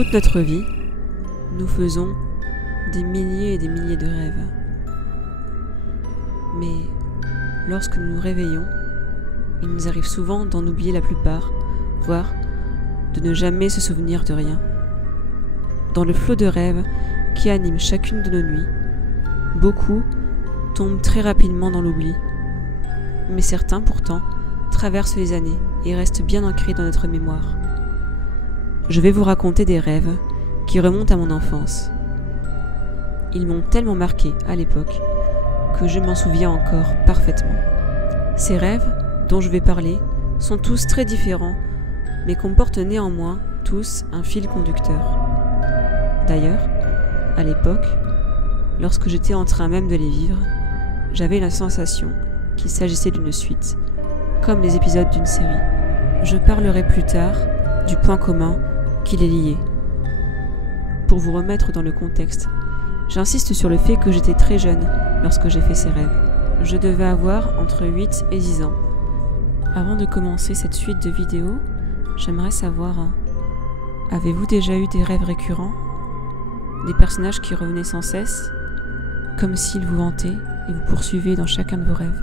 Toute notre vie, nous faisons des milliers et des milliers de rêves. Mais lorsque nous nous réveillons, il nous arrive souvent d'en oublier la plupart, voire de ne jamais se souvenir de rien. Dans le flot de rêves qui anime chacune de nos nuits, beaucoup tombent très rapidement dans l'oubli. Mais certains, pourtant, traversent les années et restent bien ancrés dans notre mémoire. Je vais vous raconter des rêves qui remontent à mon enfance. Ils m'ont tellement marqué à l'époque que je m'en souviens encore parfaitement. Ces rêves dont je vais parler sont tous très différents, mais comportent néanmoins tous un fil conducteur. D'ailleurs, à l'époque, lorsque j'étais en train même de les vivre, j'avais la sensation qu'il s'agissait d'une suite, comme les épisodes d'une série. Je parlerai plus tard du point commun qui les liait. Pour vous remettre dans le contexte, j'insiste sur le fait que j'étais très jeune lorsque j'ai fait ces rêves. Je devais avoir entre 8 et 10 ans. Avant de commencer cette suite de vidéos, j'aimerais savoir, avez-vous déjà eu des rêves récurrents? Des personnages qui revenaient sans cesse, comme s'ils vous hantaient et vous poursuivaient dans chacun de vos rêves?